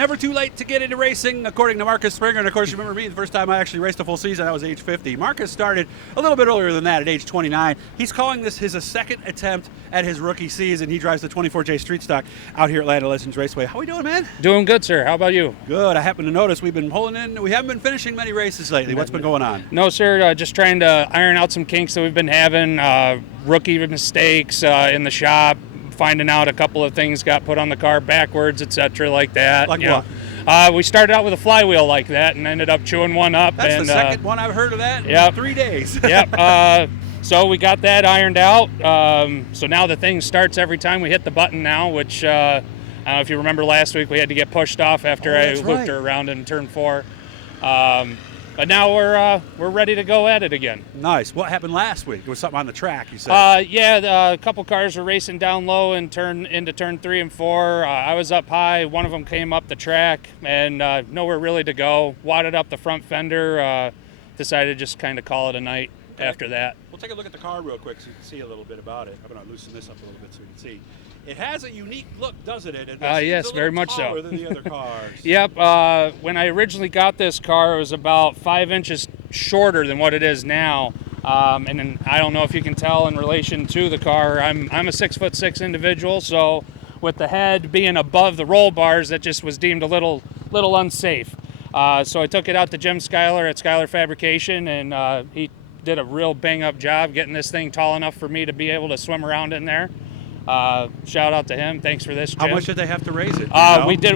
Never too late to get into racing, according to Marcus Springer. And, of course, you remember me, the first time I actually raced a full season, I was age 50. Marcus started a little bit earlier than that at age 29. He's calling this his second attempt at his rookie season. He drives the 24J Street Stock out here at Land of Legends Raceway. How we doing, man? Doing good, sir. How about you? Good. I happen to notice we've been pulling in. We haven't been finishing many races lately. What's been going on? No, sir. Just trying to iron out some kinks that we've been having. Rookie mistakes in the shop. Finding out a couple of things got put on the car backwards, etc., like that. Like what? We started out with a flywheel like that and ended up chewing one up. That's the second one I've heard of that in 3 days. Yep. So we got that ironed out. So now the thing starts every time we hit the button now, which I don't know if you remember last week we had to get pushed off after I looped her around in turn 4. But now we're ready to go at it again. Nice. What happened last week? It was something on the track, you said. A couple cars were racing down low and into turn 3 and 4. I was up high. One of them came up the track and nowhere really to go. Wadded up the front fender. Decided to just kind of call it a night after that. We'll take a look at the car real quick so you can see a little bit about it. I'm going to loosen this up a little bit so you can see. It has a unique look, doesn't it? Yes, very much so. Taller than the other cars. Yep. When I originally got this car, it was about 5 inches shorter than what it is now. And then I don't know if you can tell in relation to the car. I'm a 6'6" individual, so with the head being above the roll bars, that just was deemed a little unsafe. So I took it out to Jim Schuyler at Schuyler Fabrication, and he did a real bang-up job getting this thing tall enough for me to be able to swim around in there. Shout out to him. Thanks for this, Jim. How much did they have to raise it?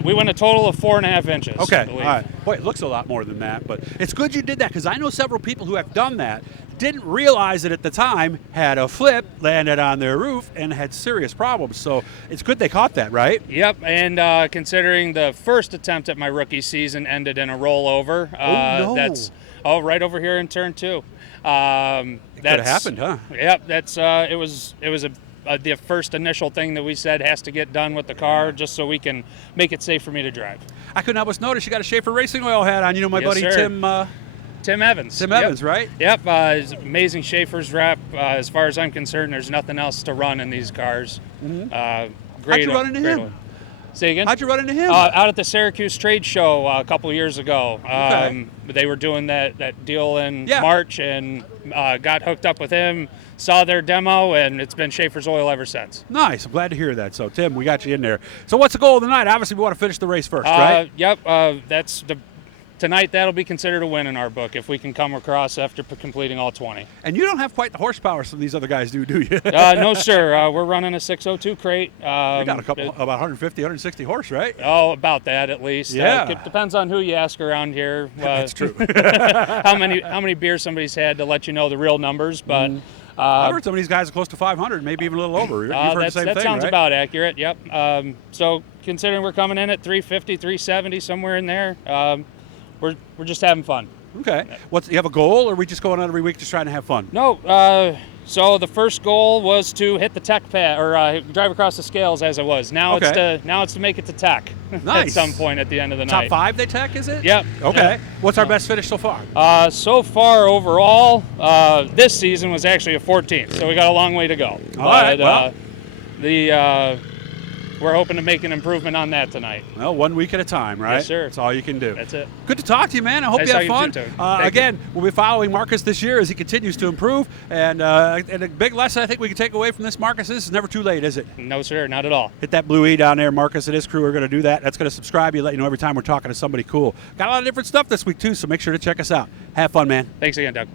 We went a total of 4.5 inches. Okay, all right. Boy, it looks a lot more than that, but it's good you did that because I know several people who have done that didn't realize it at the time, had a flip, landed on their roof, and had serious problems. So it's good they caught that, right? Yep, and considering the first attempt at my rookie season ended in a rollover. That's right over here in turn 2. It could have happened, huh? Yep, it was the first initial thing that we said has to get done with the car just so we can make it safe for me to drive. I couldn't help but notice you got a Schaefer Racing Oil hat on. You know my buddy sir. Tim Evans. Tim Evans, right? Yep, he's amazing Schaefer's rep. As far as I'm concerned, there's nothing else to run in these cars. Mm-hmm. Great. How'd you run into him? Say again? How'd you run into him? Out at the Syracuse Trade Show a couple years ago. Okay. They were doing that deal in March, and got hooked up with him, saw their demo, and it's been Schaefer's Oil ever since. Nice. I'm glad to hear that. So, Tim, we got you in there. So what's the goal of the night? Obviously, we want to finish the race first, right? Yep. Tonight, that'll be considered a win in our book if we can come across after completing all 20. And you don't have quite the horsepower some of these other guys do you? No, sir. We're running a 602 crate. You got about 150, 160 horse, right? Oh, about that at least. Yeah. It depends on who you ask around here. That's true. how many beers somebody's had to let you know the real numbers, but... I heard some of these guys are close to 500, maybe even a little over. You've heard the same thing, that sounds right? about accurate, yep. So considering we're coming in at 350, 370, somewhere in there, we're just having fun. Okay. You have a goal, or are we just going on every week just trying to have fun? No. So the first goal was to hit the tech pad, or drive across the scales as it was. Now it's to make it to tech. Nice. At some point at the end of the night. Top 5 they tech, is it? Yep. Okay. Yep. What's our best finish so far? So far overall, this season was actually a 14th, so we got a long way to go. All right. Well, we're hoping to make an improvement on that tonight. Well, 1 week at a time, right? Yes, sir. That's all you can do. That's it. Good to talk to you, man. I hope you have fun. Again, we'll be following Marcus this year as he continues to improve. And a big lesson I think we can take away from this, Marcus, is it's never too late, is it? No, sir. Not at all. Hit that blue E down there. Marcus and his crew are going to do that. That's going to subscribe you, let you know every time we're talking to somebody cool. Got a lot of different stuff this week, too, so make sure to check us out. Have fun, man. Thanks again, Doug.